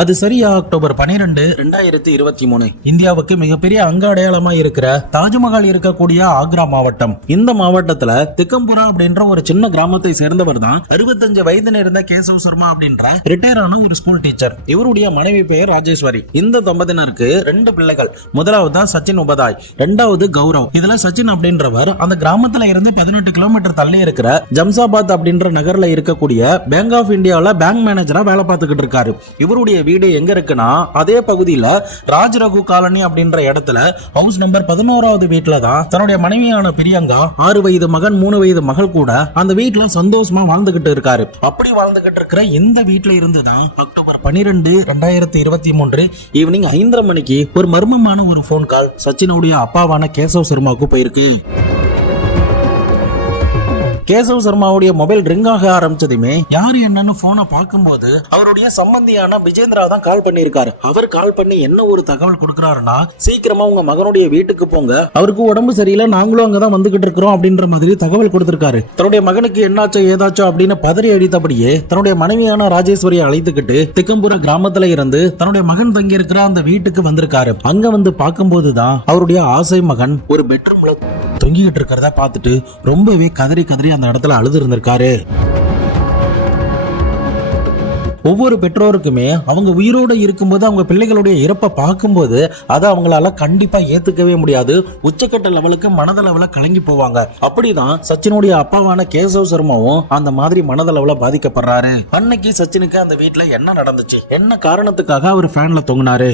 அது சரியா அக்டோபர் 12, 2023 இந்தியாவுக்கு மிகப்பெரிய அங்க அடையாளமா இருக்கிற தாஜ்மஹால் இருக்கக்கூடிய ஆக்ரா மாவட்டம். இந்த மாவட்டத்துல திக்கம்புரா அப்படின்ற ஒரு சின்ன கிராமத்தை சேர்ந்தவர் தான் 65 வயது நேர்ந்த கேசவ் சர்மா அப்படின்ற ரிட்டையர் ஆன ஒரு ஸ்கூல் டீச்சர். இவருடைய மனைவி பெயர் ராஜேஸ்வரி. இந்த தம்பதியினருக்கு 2 பிள்ளைகள். முதலாவது தான் சச்சின் உபாதாய், இரண்டாவது கௌரவ். இதுல சச்சின் அப்படின்றவர் அந்த கிராமத்துல இருந்து 18 கிலோமீட்டர் தள்ளி இருக்கிற ஜம்சாபாத் அப்படின்ற நகர்ல இருக்கக்கூடிய பேங்க் ஆஃப் இந்தியாவில் பேங்க் மேனேஜரா வேலை பார்த்துக்கிட்டு இருக்காரு. இவருடைய வீடு எங்க இருக்குன்னா அதே பகுதியில ராஜ் ரகு காலனி அப்படின்ற இடத்துல ஹவுஸ் நம்பர் 11வது வீட்டுல தான் தன்னுடைய மனைவியான பிரியங்கா 6 வயது மகன் 3 வயது மகள் கூட அந்த வீட்டுல சந்தோஷமா வாழ்ந்துகிட்டு இருக்காரு. அப்படி வாழ்ந்துகிட்டு இருக்கிற இந்த வீட்டுல இருந்துதான் அக்டோபர் 12, 2023 ஈவினிங் 5:30 மணிக்கு ஒரு மர்மமான ஒரு போன் கால் சச்சினுடைய அப்பாவான கேசவ் சர்மாவுக்கு போயிருக்கு. கேசவ் சர்மாவுடைய மொபைல் ரிங் ஆக ஆரம்பிச்சதுமே யாரு என்னன்னு போனை பார்க்கும்போது அவருடைய சம்பந்தியான விஜேந்திரா தான் கால் பண்ணிருக்காரு. அவர் கால் பண்ணி என்ன ஒரு தகவல் கொடுக்கிறாருன்னா, சீக்கிரமா உங்க மகனுடைய வீட்டுக்கு போங்க, அவருக்கு உடம்பு சரியில்லை, நாங்களும் அங்கதான் வந்துகிட்டு இருக்கிறோம் அப்படின்ற மாதிரி தகவல் கொடுத்திருக்காரு. தன்னுடைய மகனுக்கு என்னாச்சோ ஏதாச்சோ அப்படின்னு பதறி அடித்தபடியே தன்னுடைய மனைவியான ராஜேஸ்வரியை அழைத்துக்கிட்டு திக்கம்புர கிராமத்துல இருந்து தன்னுடைய மகன் தங்கி இருக்கிற அந்த வீட்டுக்கு வந்திருக்காரு. அங்க வந்து பார்க்கும்போதுதான் அவருடைய ஆசை மகன் ஒரு பெட்ரூம்ல தொங்கிக்கிட்டு இருக்கிறத பார்த்துட்டு ரொம்பவே கதறி கதறி அந்த இடத்துல அழுது இருந்திருக்காரு. ஒவ்வொரு பெற்றோருக்குமே அவங்க உயிரோடு இருக்கும்போது அவங்க பிள்ளைகளுடைய இறப்பை பார்க்கும்போது அதை அவங்களால கண்டிப்பா ஏத்துக்கவே முடியாது. உச்சக்கட்ட லெவலுக்கு மனதளவுல கலங்கி போவாங்க. அப்படிதான் சச்சினுடைய அப்பாவான கேசவ் சர்மாவும் அந்த மாதிரி மனதளவுல பாதிக்கப்படுறாரு. அன்னைக்கு சச்சினுக்கு அந்த வீட்டுல என்ன நடந்துச்சு, என்ன காரணத்துக்காக அவர் ஃபேன்ல தொங்கினாரு?